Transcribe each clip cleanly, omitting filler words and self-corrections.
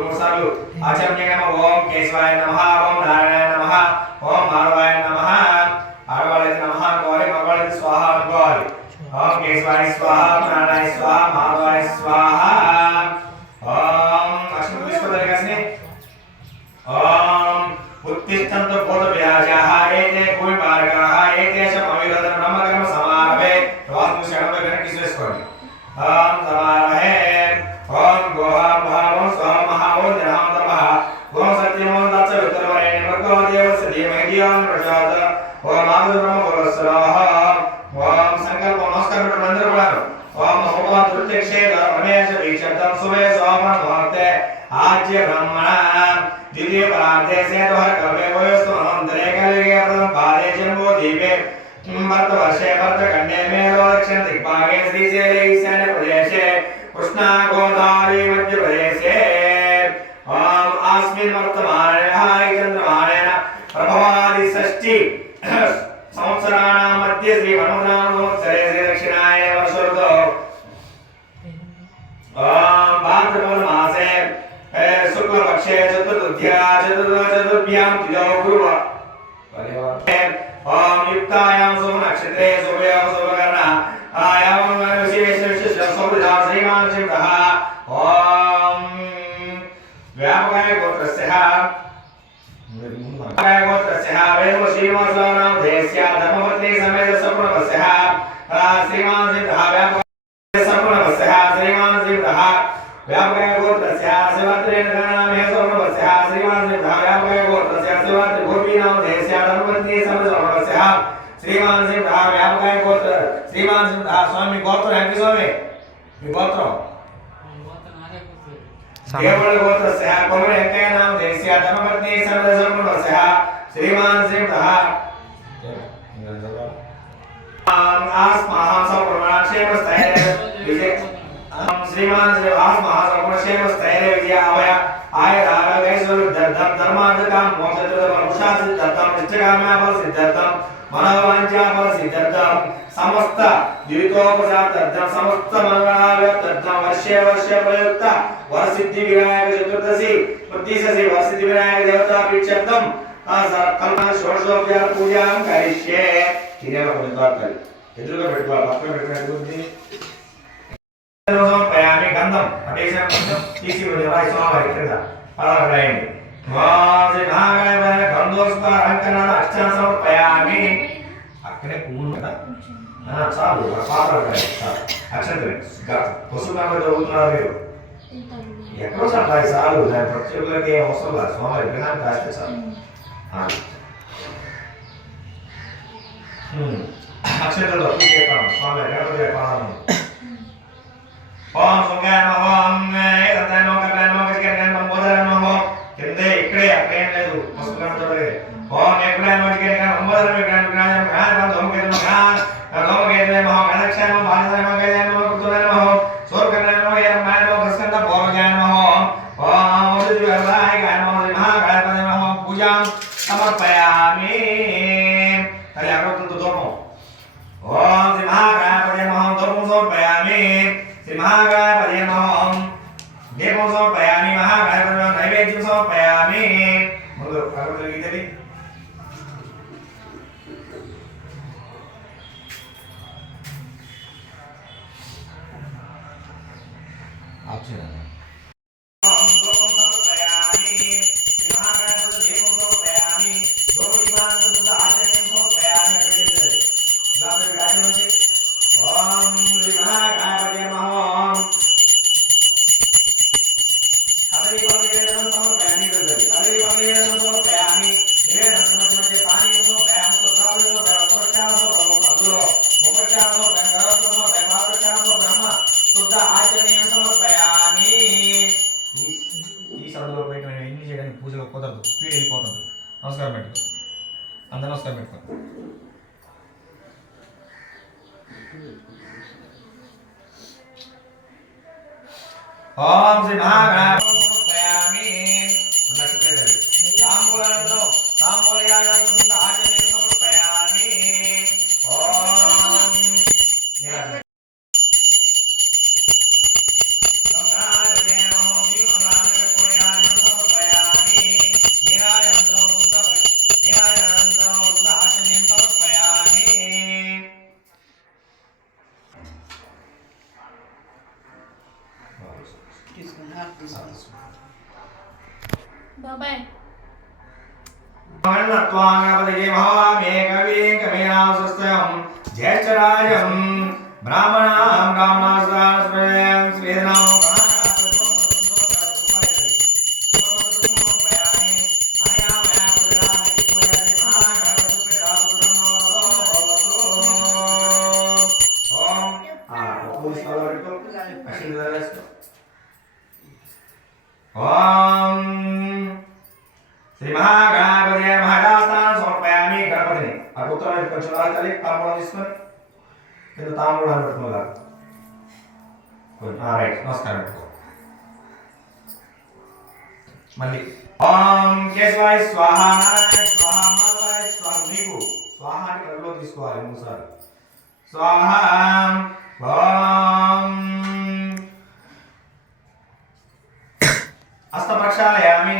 आचम्य नमः ओम केशवाय नमः ओम नारायणाय नमः ओम माधवाय नमः आरवाले नमः गौरी मगवाले स्वाहा गौरी ओम केशवाय स्वाहा नारायणाय स्वाहा माधवाय स्वाहा ओम अष्टम विश्वदर्गस्ने ओम उत्तिष्ठन्त बोधव्याजाः एते भूमिमार्गाः एतेषाम् अविरतं ब्रह्मकर्म समारभे वास्तु शरणं गणकिश्वेश्वरी ओम समारभे ओम गोहां भावं स्वाहा महावो जनां ओम सत्यम तत्स वितरवरेण्य भगवो देवस्य धीमहि धियो प्रचोदयात् ओम आदिब्रह्म पुरस्सराः ओम संकल्प नमस्कार मंत्र बोलानो ओम भगवान प्रत्यक्षे धर्मणेश विचतम सुबह सोमन मुहूर्ते आज्य ब्रह्मण द्वितीय परार्धे से द्वार कल्पे वयस्तु अनंतरे कलिगे प्रथम पादे जन्मो दीपे भरत वर्षे भरत कन्ये मेलो दक्षिण दिग्भागे श्रीशैले ईशान्य प्रदेशे कृष्णा गोदावरी मध्य प्रदेशे ओम अस्मिन् वर्तमाने चंद्रमानेन प्रभवादि षष्ठी संवत्सराणां मध्ये श्री वनमनाम संवत्सरे श्री दक्षिणायने वर्षोर्धौ ओम भाद्रपद मासे शुक्ल पक्षे चतुर्थ्यां तिथौ गुरुव ओम युक्तायां शुभ नक्षत्रे शुभयोः शुभकर्णा आयां विशेष शुभदा श्रीमान सिंहः ओम व्यापकाय गोत्रस्य वेदो श्रीनिवासनाम देस्या धर्मपत्नी समेत संपूर्णस्य श्रीमान सिंहः व्यापकाय संपूर्णस्य श्रीमान सिंहः व्यापकाय गोत्रस्य शिवत्रेण गणनाम हे संपूर्णस्य श्रीमान सिंहः व्यापकाय गोत्रस्य शिवत्र गोपीनाम देस्या धर्मपत्नी समेत संपूर्णस्य श्रीमान सिंहः व्यापकाय गोत्र श्रीमान सिंहः स्वामी गोत्र है कि स्वामी गोत्र केवल गोत्रस्य कोमल एकय नाम देस्या धर्मपत्नी समेत संपूर्णस्य श्रीमान सिंहः आस्महा संपूर्णाक्षेम स्थैर्य विजय श्रीमान श्री आस्महा संपूर्णक्षेम स्थैर्य विजय आवय आय रागैश्वर दर्दम धर्मार्थ काम मोक्ष पुरुषा सिद्धर्थम इष्टकाम्या फल सिद्धर्थम मनोवांఛा फल सिद्धर्थम समस्त द्वितोपचारार्थम समस्त मंगलार्थम वर्षे वर्षे प्रयुक्त वरसिद्धि विनायक चतुर्दशी प्रतिशसी वरसिद्धि विनायक देवता पीठ्यर्थम कल्पना षोडशोपचार पूजां करिष्ये इदेव पुण्यवार्तలు ఎదురుగా పెట్టుకోవాలి పక్కన పెట్టుకోండి సమర్పయామి గంధం అటేసం తీసి వదిలేవాయి స్వామి ఇక్కడ అలా రాయండి వాసి నాగాయ గంధోస్కారంకరణ అర్చన సమర్పయామి అక్కడే పువ్వులు కదా చాలు పాత్ర అక్షంతలు పశువులు చదువుతున్నారు మీరు ఎక్కడో చాలు చాలు ప్రత్యేకులకి ఏం అవసరం లేదు స్వామి విగ్రహాన్ని కాస్తే చాలు అక్షంతలు చెప్పాను స్వామి ఎక్కడ చెప్పాను ఓం సుంగాయ నమః ఓం ఏదంతాయ నమః కర్ణాయ నమః గజకర్ణాయ నమః బోధాయ నమః కిందే ఇక్కడే అక్కడేం లేదు పుస్తకం చదవలేదు ఓం ఏకడాయ నమః గజకర్ణాయ నమః బోధాయ విగ్రహాయ నమః గాయ ధూమకేతు నమః ధూమకేతు నమః గణక్షాయ నమః భారతాయ నమః గజాయ నమః కృతునాయ నమః సూర్యకర్ణాయ నమః ఏరమాయ నమః ప్రస్కంద భోమజాయ నమః ఓం ఔషధి వరదాయ గాయ నమః మహాగణపతి నమః పూజాం సమర్పయామి తల్లి అక్కడ ధూపం ఓం శ్రీ మహాగణపతి నమః ధూపం సమర్పయామి महागणपति नमः दीपं समर्पयामि महागणपति नैवेद्यं समर्पयामि ముందు అగరబత్తులు గీతది ఆప్షన్ आचरणीयं समर्पयामि ఓం శ్రీ మహాగణాధిపతయే సమర్పయామి. తాంబూలానందరం తాంబూలయానందం ఆచమయం సమర్పయామి. ఓం బాబాయ్ మన్నత్వాంగపదయే మహామే కవిం కవినామస్తం జ్యేష్ఠరాజం బ్రాహ్మణాం బ్రాహ్మణాస్వాస్వయం స్వేదనాం ఓం శ్రీ మహాగణాధిపతయే మహాదాస్థానం సమర్పయామి. గణపతిని ఆ పుత్రాన్ని కొంచెం తల్లి తాంబూలం తీసుకొని కింద తాంబూలాన్ని పెట్టుకున్నారు. రైట్ నమస్కారం పెట్టుకో. మళ్ళీ ఓం కేశవాయ స్వాహ నారాయణ స్వాహ మాధవాయ స్వాహ. నీకు స్వాహ అని కడుపులో తీసుకోవాలి 3 సార్లు. స్వాహ ఓం హస్త ప్రక్షాళయామి.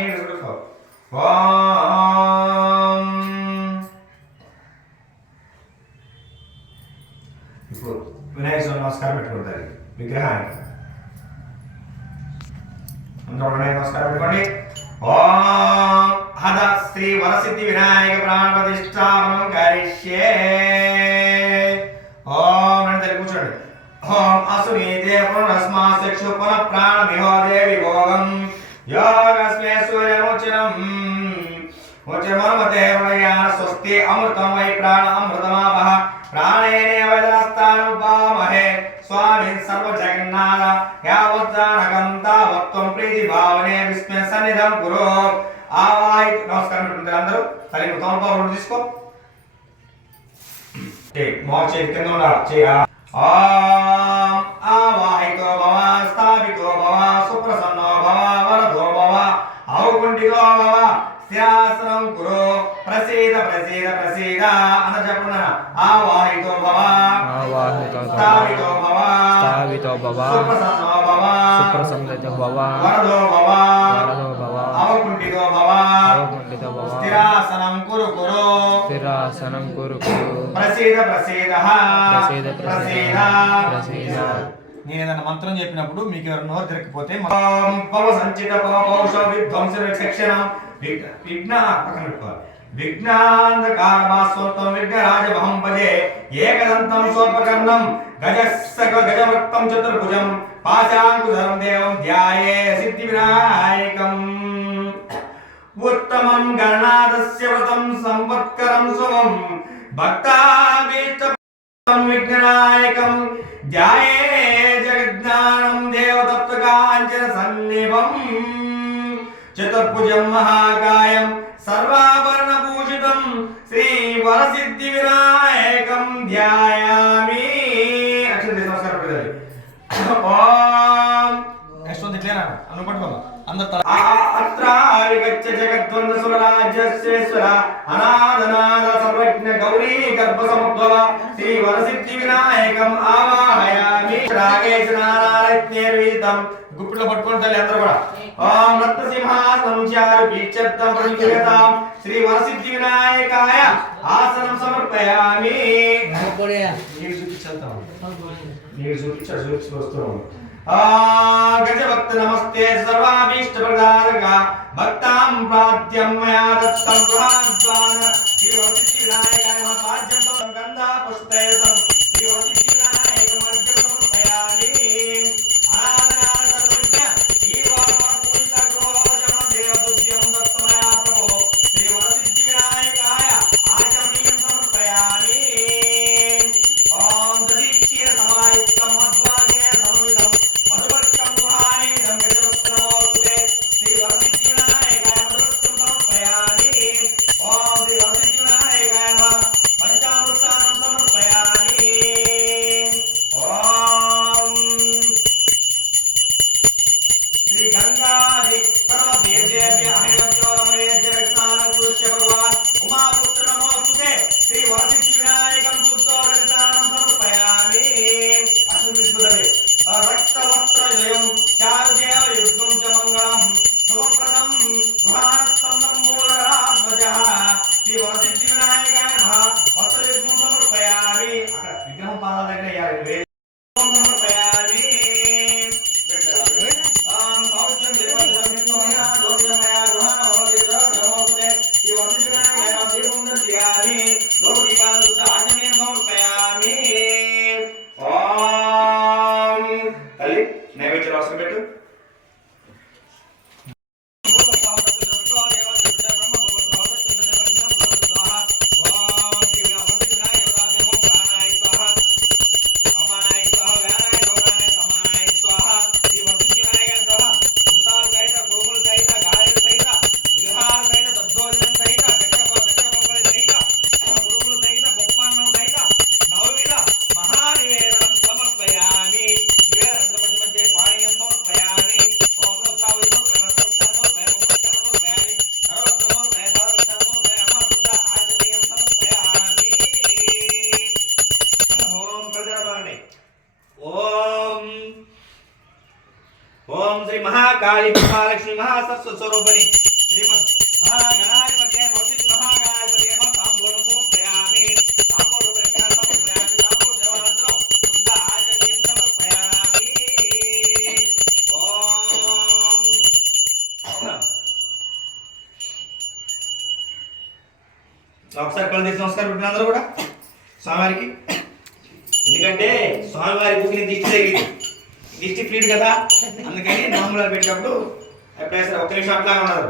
ఓం ఇప్పుడు వినాయక స్వామి నమస్కారం పెట్టుకుంటారు విగ్రహానికి. అందరూ నమస్కారం పెట్టుకోండి. ఓం హద శ్రీ వరసిద్ధి వినాయక ప్రాణ ప్రతిష్టాపనం కరిష్యే. ఓం అని తల్లి కూర్చోండి. ఓం అసునీతే పునరస్మాచక్షు పునః ప్రాణమిహో దేవి భోగం యోగస్మే సూర్యముచనం ముచమనుమతే ప్రయాణ స్వస్తి అమృతం వై ప్రాణ అమృతమాపః ప్రాణేనే వదనస్థానుపామహే స్వామిన్ సర్వజగన్నాథ యావజ్జానకం తావత్వం ప్రీతి భావనే విస్మే సన్నిధం కురు. ఆవాహిత నమస్కారం పెట్టుకుంటారు అందరూ. తల్లి తోమపాలు తీసుకో. మోచేతి కింద ఉండాలి. చేయ ఆవాహితో భవ స్థాపితో భవ సుప్రసన్నో భవ వరదో భవ ఔకుంఠితో భవ స్థిరాసనం కురు. ప్రసీద ప్రసీద ప్రసీద అన్న చెప్పండి. ఆవాహితో భవ స్థాపితో భవ సుప్రసన్నో భవ వరదో భవ ఔకుంఠితో భవ స్థిరాసనం కురు కురు. ప్రసీద ప్రసీద ప్రసీద. నేను ఏదైనా మంత్రం చెప్పినప్పుడు మీకు ఎవరు నోరు తిరగకపోతే పవ సంచిత పవ పౌష విధ్వంస విచక్షణం విఘ్న పక్కన పెట్టుకోవాలి. విఘ్నాంధకారమాస్వంతం విఘ్నరాజమహం భజే ఏకదంతం స్వల్పకర్ణం గజవక్తం చతుర్భుజం పాశాంకుధరం దేవం ధ్యాయే సిద్ధి వినాయకం. ఉత్తమం గణనాథస్య వ్రతం సంవత్కరం శుభం భక్తాభీష్టం విఘ్ననాయకం ధ్యాయే జగజ్ఞానం దేవతత్వకాంచన సన్నిభం చతుర్భుజం మహాకాయం సర్వాభరణభూషితం శ్రీ వరసిద్ధి వినాయకం ధ్యాయామి. అక్షంతే నమస్కారం పెడతారు. ఓం యశ్వంత్ ఇట్లేనా అను పట్టుకోమా అందరూ. అత్రావిగచ్చ జగద్వంద సురరాజ్యశ్వేశ్వర అనాథనాథ సర్వజ్ఞ గౌరీ గర్భ సముద్భవ శ్రీ వరసిద్ధి వినాయకం ఆవాహయామి. రాగేశ నారాయణేర్వీతం గుప్పిలో పట్టుకొని తల్లి అందరూ కూడా. ఓం రత్నసింహాసనం చారు పీచర్థం ప్రతిగతాం శ్రీ వరసిద్ధి వినాయకాయ ఆసనం సమర్పయామి. నీరు చూపించాలి. నీరు చూపించి వస్తున్నాం. గజభక్త నమస్తే సర్వాభీష్ట ప్రదారక భక్తాం ప్రాప్త్యం మయా దత్తం గృహాద్వాన శ్రీ వరసిద్ధి వినాయకాయ నమః. పాద్యం గంధా పుష్పైతం శ్రీ వరసిద్ధి వినాయక మధ్య సమర్పయామి. పంచామృతానం సమర్పయామి. అవసరం పెట్టు. ओम श्री महाकाली महालक्ष्मी महासरस्वती स्वरूपिणी श्रीमद महागणाधिपतये भौतिक महागणाधिपतये नमः तांबूलं समर्पयामि तांबूलं समर्पयामि तांबूलं देवानंतरं शुद्ध आचमनीयं समर्पयामि ओम ఒకసారి కళ్ళు తీసి నమస్కారం పెట్టిన అందరూ కూడా స్వామివారికి. ఎందుకంటే స్వామివారి బుక్ని దిష్టి తగిలి దిష్టి ఫ్లీడ్ కదా, అందుకని నామూలాలు పెట్టినప్పుడు ఎప్పుడైనా సరే ఒక్క నిమిషం అట్లాగా ఉన్నారు.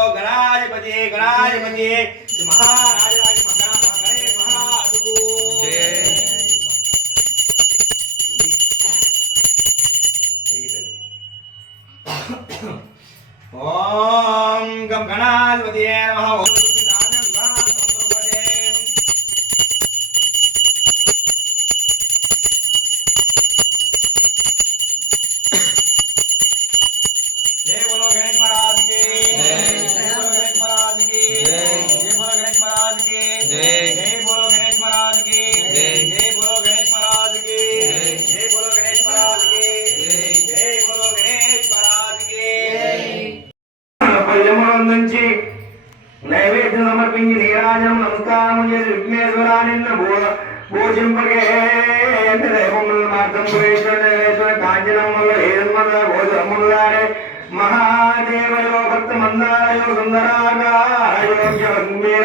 गणाधिपति महाराज गणेश महाराज को ओम गम गणाधिपति नमः ओम जय बोलो गणेश महाराज के जय बोलो गणेश महाराज के जय बोलो गणेश महाराज के जय बोलो गणेश महाराज के जय बोलो गणेश महाराज के जय बोलो गणेश महाराज के जय बोलो गणेश महाराज के पल्यमुलं నుంచి నైవేద్యం సమర్పించి నీరాజనం నమస్కారం చేసి విఘ్నేశ్వరా నిన్న పూజింపగే దైవముల మార్గం పురేశ్వర కాంచనం వల్ల ఏదన్మద గోధుమములారే महादेवयो भक्त मंदारयो सुंदरागारयो गंभीर